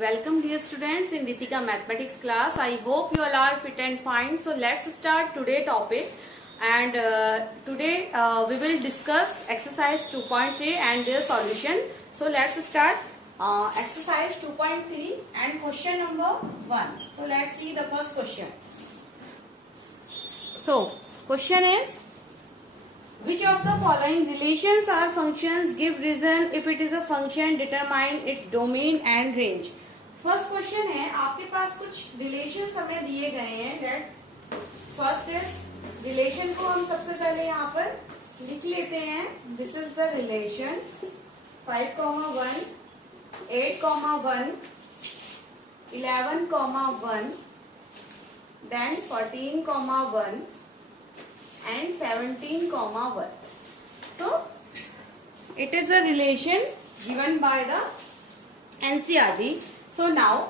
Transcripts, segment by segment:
Welcome dear students in Ritika mathematics class. I hope you all are fit and fine. So let's start today topic and today we will discuss exercise 2.3 and their solution. So let's start exercise 2.3 and question number 1. So let's see the first question. So question is, which of the following relations are functions? Give reason. If it is a function, determine its domain and range. First question है, आपके पास कुछ relations हमें दिए गए हैं. That first is relation को हम सबसे पहले यहाँ पर लिख लेते हैं. This is the relation 5,1, 8,1, 11,1, then 14,1 and 17,1. So it is a relation given by the NCERT. So now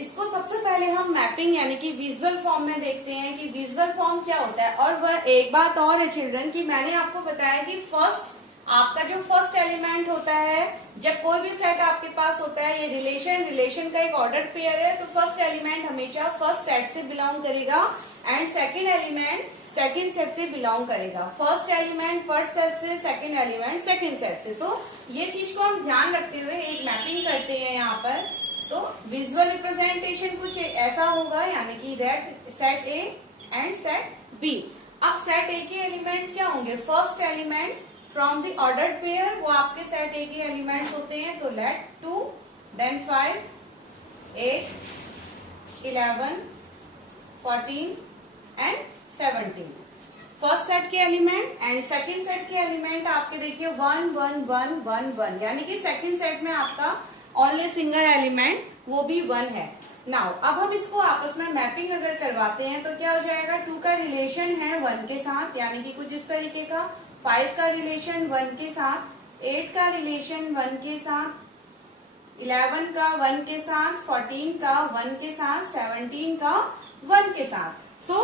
इसको सबसे पहले हम मैपिंग यानी कि विजुअल फॉर्म में देखते हैं कि विजुअल फॉर्म क्या होता है. और वह एक बात और है चिल्ड्रन कि मैंने आपको बताया कि फर्स्ट आपका जो फर्स्ट एलिमेंट होता है, जब कोई भी सेट आपके पास होता है, ये रिलेशन का एक ऑर्डर्ड पेयर है, तो फर्स्ट एलिमेंट हमेशा फर्स्ट सेट से बिलोंग करेगा and second element second set से बिलोंग करेगा. फर्स्ट एलिमेंट फर्स्ट सेट से, सेकंड एलिमेंट सेकंड सेट से. तो ये चीज को हम ध्यान रखते हुए एक मैपिंग करते हैं यहाँ पर. तो विजुअल रिप्रेजेंटेशन कुछ ऐसा होगा यानी कि set A and set B. अब सेट ए के एलिमेंट्स क्या होंगे? First element from the ordered pair, वो आपके सेट ए के एलिमेंट्स होते हैं. तो let 2, then 5, 8, 11, 14 and 17 first set के एलिमेंट. एंड सेकंड सेट के एलिमेंट आपके देखिए 1, 1, 1, 1, 1 यानी कि सेकंड सेट में आपका ओनली सिंगल एलिमेंट वो भी 1 है. नाउ अब हम इसको आपस में मैपिंग अगर करवाते हैं तो क्या हो जाएगा? 2 का रिलेशन है 1 के साथ यानी कि कुछ इस तरीके का. 5 का रिलेशन 1 के साथ, 8 का रिलेशन 1 के साथ, 11 का 1 के साथ, 14 का 1 के साथ, 17 का 1 के साथ. सो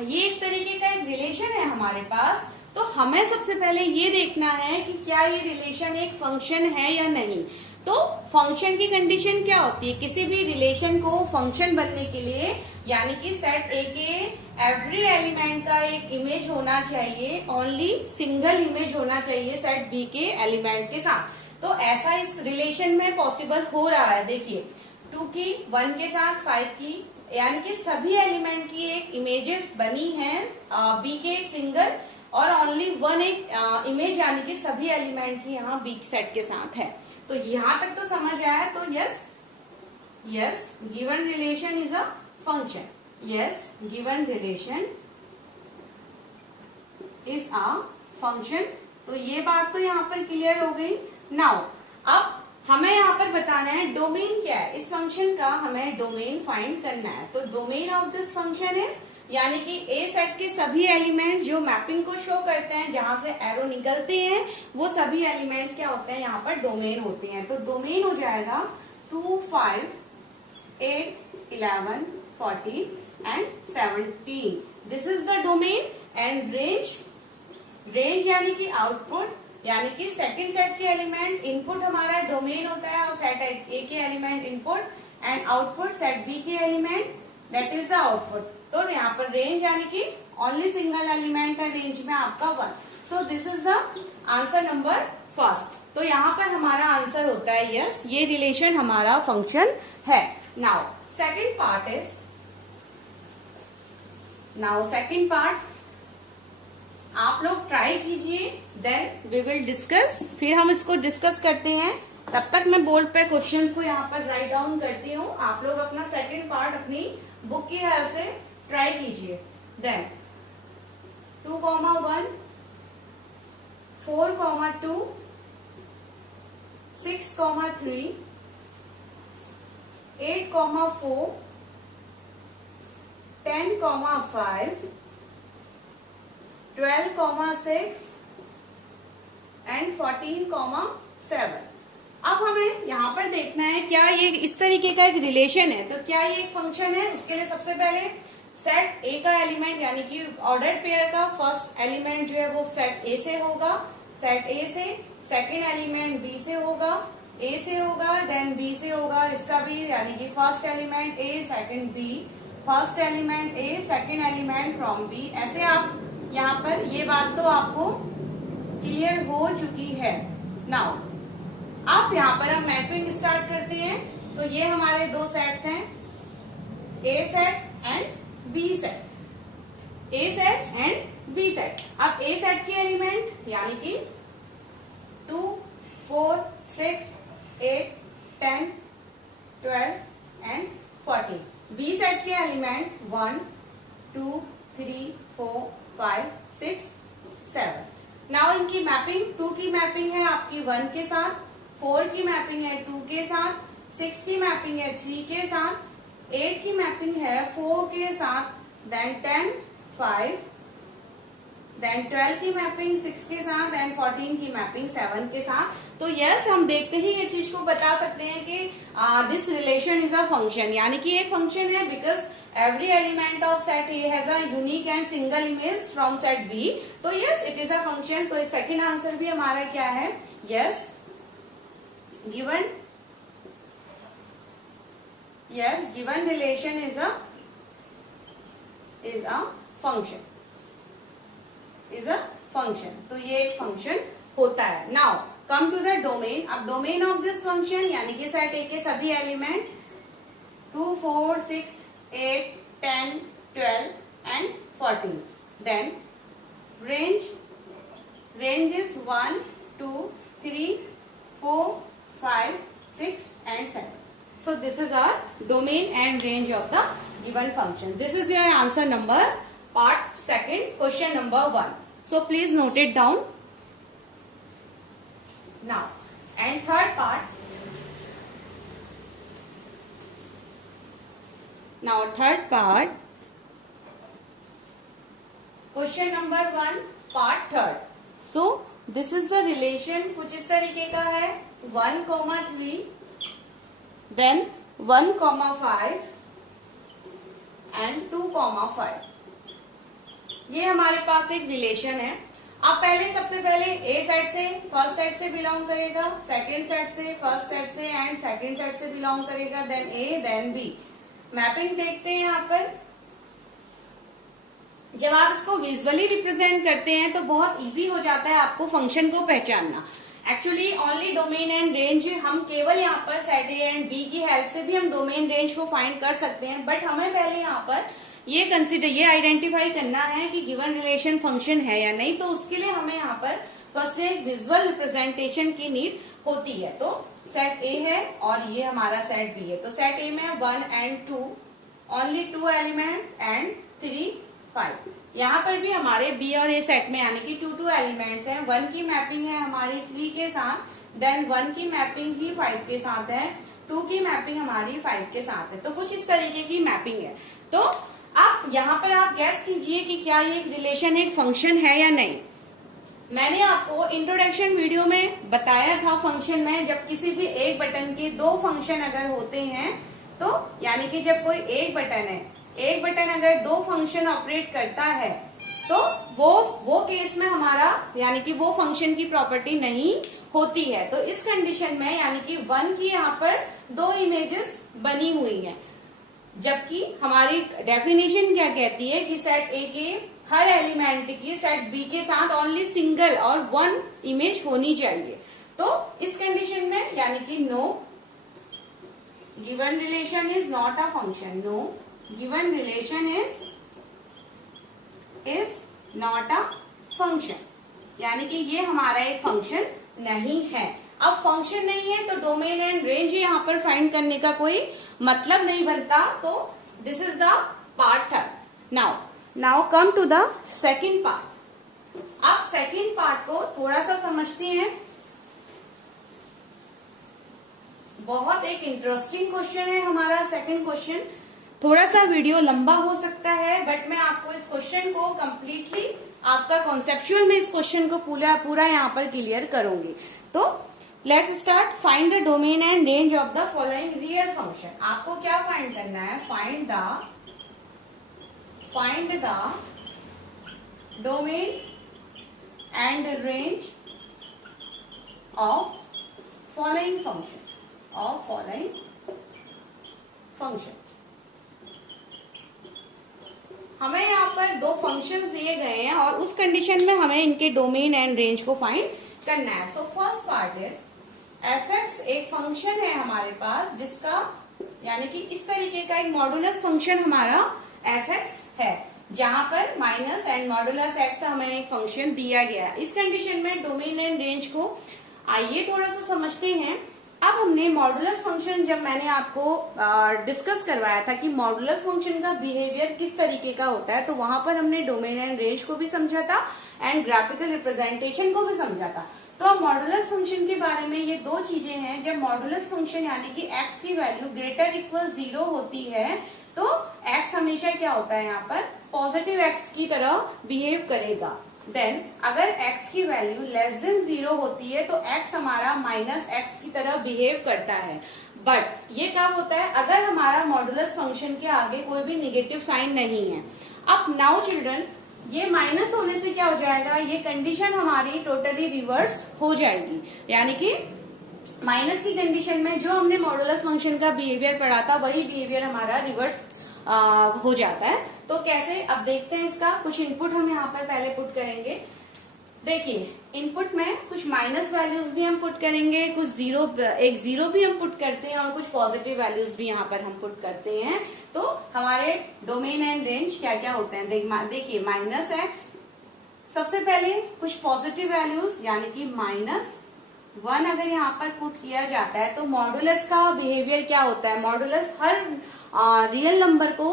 ये इस तरीके का एक रिलेशन है हमारे पास. तो हमें सबसे पहले ये देखना है कि क्या ये रिलेशन एक फंक्शन है या नहीं. तो फंक्शन की कंडीशन क्या होती है? किसी भी रिलेशन को फंक्शन बनने के लिए यानी कि सेट ए के एवरी एलिमेंट का एक इमेज होना चाहिए, ओनली सिंगल इमेज होना चाहिए सेट बी के एलिमेंट के साथ. तो ऐसा इस रिलेशन में पॉसिबल हो रहा है. देखिए 2 की 1 के साथ, 5 की यानी कि सभी एलिमेंट की एक इमेजेस बनी है बी के एक सिंगल और ओनली 1 एक इमेज यानी कि सभी एलिमेंट की यहाँ बी सेट के साथ है. तो यहां तक तो समझ आया. तो yes given relation is a function. Yes given relation is a function. तो ये बात तो यहाँ पर क्लियर हो गई. नाउ अब हमें यहाँ पर बताना है डोमेन क्या है इस फंक्शन का. हमें डोमेन फाइंड करना है. तो domain of this function is यानी कि ए सेट के सभी एलिमेंट्स जो मैपिंग को शो करते हैं, जहां से एरो निकलते हैं, वो सभी एलिमेंट्स क्या होते हैं? यहाँ पर डोमेन होते हैं. तो डोमेन हो जाएगा 2, 5, 8, 11, 14 and 17. This is the domain. And range यानी कि आउटपुट यानी कि सेकंड सेट के एलिमेंट इनपुट हमारा डोमेन होता है और सेट ए के element input and output set B के element that is the output. तो यहाँ पर रेंज यानी कि ओनली सिंगल एलिमेंट है रेंज में आपका 1. So this is the answer number first. तो यहाँ पर हमारा आंसर होता है यस, ये रिलेशन हमारा फंक्शन है. नाउ सेकंड पार्ट आप लोग ट्राई कीजिए, देन वी विल डिस्कस. फिर हम इसको डिस्कस करते हैं. तब तक मैं बोर्ड पे क्वेश्चंस को यहाँ पर राइट डाउन करती हूँ. आप लोग अपना सेकंड पार्ट अपनी बुक की हेल्प से ट्राई कीजिए. Then 2,1, 4,2, 6,3, 8,4, 10,5, 12,6 and 14,7. अब हमें यहाँ पर देखना है क्या ये इस तरीके का एक रिलेशन है. तो क्या ये एक फंक्शन है? उसके लिए सबसे पहले सेट ए का एलिमेंट यानी कि ऑर्डर्ड पेयर का फर्स्ट एलिमेंट जो है वो सेट ए से होगा, सेट ए से सेकंड एलिमेंट बी से होगा, ए से होगा, देन बी से होगा, इसका भी यानी कि first element A, second B, first element A, second element from B. ऐसे आप यहाँ पर ये बात तो आपको क्लियर हो चुकी है। नाउ आप यहाँ पर हम मैपिंग स्टार्ट करते हैं। तो ये हमारे दो सेट्स हैं, A set and B set, A set and B set. अब ए सेट के एलिमेंट यानी कि 2, 4, 6, 8, 10, 12 एंड 14। बी सेट के एलिमेंट 1, 2, 3, 4, 5, 6, 7। नाउ इनकी मैपिंग 2 की मैपिंग है आपकी 1 के साथ, 4 की मैपिंग है 2 के साथ, 6 की मैपिंग है 3 के साथ, 8 की मैपिंग है 4 के साथ, देन 10, 5, देन 12 की मैपिंग 6 के साथ, देन 14 की मैपिंग 7 के साथ। तो यस, हम देखते ही ये चीज को बता सकते हैं कि this relation is a function, यानी कि एक फंक्शन है because every element of set A has a unique and single image from set B. तो yes, it is a function. तो सेकंड आंसर भी हमारा क्या है? Yes, given, yes, given relation is a function, is a function। तो ये एक function होता है। Now come to the domain. अब डोमेन ऑफ दिस फंक्शन यानी कि सेट ए के सभी element 2, 4, 6, 8, 10, 12 and 14। Then range is 1, 2, 3, 4, 5, 6 and 7. So this is our domain and range of the given function. This is your answer number part second, question number 1. So please note it down. Now and third part. Now third part, question number 1, part third. So this is the relation, कुछ इस तरीके का है, 1,3, then 1,5 and 2,5। ये हमारे पास एक relation है। अब पहले सबसे पहले ए सेट से, फर्स्ट सेट से बिलोंग करेगा, सेकंड सेट से, फर्स्ट सेट से एंड सेकंड सेट से बिलोंग करेगा, देन ए, देन बी। मैपिंग देखते हैं यहाँ पर। जब आप इसको विजुअली रिप्रेजेंट करते हैं तो बहुत इजी हो जाता है आपको फंक्शन को पहचानना। Actually only domain and range, हम केवल यहाँ पर सेट ए एंड बी की हेल्प से भी हम डोमेन रेंज को फाइंड कर सकते हैं, बट हमें पहले यहाँ पर ये आइडेंटिफाई करना है कि गिवन रिलेशन फंक्शन है या नहीं। तो उसके लिए हमें यहाँ पर फर्स्ट एक विजुअल रिप्रेजेंटेशन की नीड होती है। तो सेट ए है और ये हमारा सेट बी है। तो सेट ए में 1 and 2, ओनली 2 एलिमेंट एंड 3, 5। यहाँ पर भी हमारे बी और ए सेट में यानी कि 2 एलिमेंट्स हैं। 1 की मैपिंग है हमारी 3 के साथ, देन 1 की मैपिंग ही 5 के साथ है, 2 की मैपिंग हमारी 5 के साथ है। तो कुछ इस तरीके की मैपिंग है। तो आप यहाँ पर आप गैस कीजिए कि क्या ये रिलेशन एक फंक्शन है या नहीं। मैंने आपको इंट्रोडक्शन वीडियो में बताया था फंक्शन में, जब किसी भी एक बटन के 2 फंक्शन अगर होते हैं तो यानी कि जब कोई एक बटन है, एक बटन अगर 2 फंक्शन ऑपरेट करता है तो वो केस में हमारा यानी कि वो फंक्शन की प्रॉपर्टी नहीं होती है। तो इस कंडीशन में यानी कि 1 की यहाँ पर 2 इमेजेस बनी हुई हैं, जबकि हमारी डेफिनेशन क्या कहती है कि सेट ए के हर एलिमेंट की सेट बी के साथ ओनली सिंगल और 1 इमेज होनी चाहिए। तो इस कंडीशन में यानी कि no given relation is not a function, no given relation is not a function, यानी कि ये हमारा एक फंक्शन नहीं है। अब फंक्शन नहीं है तो डोमेन एंड रेंज यहाँ पर फाइंड करने का कोई मतलब नहीं बनता। तो this is the part third. Now come to the second part. अब सेकंड पार्ट को थोड़ा सा समझते हैं। बहुत एक इंटरेस्टिंग क्वेश्चन है हमारा सेकंड क्वेश्चन। थोड़ा सा वीडियो लंबा हो सकता है, बट मैं आपको इस क्वेश्चन को कंप्लीटली आपका कॉन्सेप्चुअल में इस क्वेश्चन को पूरा यहाँ पर क्लियर करूंगी। तो let's start. Find the domain and range of the following real function. आपको क्या फाइंड करना है? Find the domain and range of following function. हमें यहाँ पर दो फंक्शंस दिए गए हैं और उस कंडीशन में हमें इनके डोमेन एंड रेंज को फाइंड करना है। So first part is f(x) एक फंक्शन है हमारे पास जिसका यानी कि इस तरीके का एक मॉडुलस फंक्शन हमारा f(x) है, जहां पर माइनस एंड मॉडुलस x हमें एक फंक्शन दिया गया है। इस कंडीशन में डोमेन एंड रेंज को आइए थोड़ा सा समझते हैं। अब हमने मॉडुलस फंक्शन, जब मैंने आपको डिस्कस करवाया था कि मॉडुलस फंक्शन का बिहेवियर किस तरीके का होता है, तो वहां पर हमने डोमेन एंड रेंज को भी समझा था एंड ग्राफिकल रिप्रेजेंटेशन को भी समझा था। तो अब मॉडुलस फंक्शन के बारे में ये दो चीजें हैं। जब मॉडुलस फंक्शन यानी कि x की वैल्यू ग्रेटर इक्वल 0 होती है तो x हमेशा क्या होता है, यहाँ पर पॉजिटिव x की तरह बिहेव करेगा। देन अगर x की वैल्यू लेस देन 0 होती है तो x हमारा माइनस x की तरह बिहेव करता है। बट ये कब होता है, अगर हमारा मॉडुलस फंक्शन के आगे कोई भी निगेटिव साइन नहीं है। अब नाउ चिल्ड्रन, ये माइनस होने से क्या हो जाएगा, ये कंडीशन हमारी टोटली रिवर्स हो जाएगी। यानी कि माइनस की कंडीशन में जो हमने मॉडुलस फंक्शन का बिहेवियर पढ़ा था वही बिहेवियर हमारा रिवर्स हो जाता है। तो कैसे, अब देखते हैं। इसका कुछ इनपुट हम यहाँ पर पहले पुट करेंगे। देखिए, इनपुट में कुछ माइनस वैल्यूज भी हम पुट करेंगे, कुछ एक जीरो भी हम पुट करते हैं और कुछ पॉजिटिव वैल्यूज भी यहाँ पर हम पुट करते हैं। तो हमारे डोमेन एंड रेंज क्या क्या होते हैं, देखिए माइनस एक्स, सबसे पहले कुछ पॉजिटिव वैल्यूज यानी कि -1 अगर यहाँ पर पुट किया जाता है तो मॉडुलस का बिहेवियर क्या होता है, मॉडुलस हर रियल नंबर को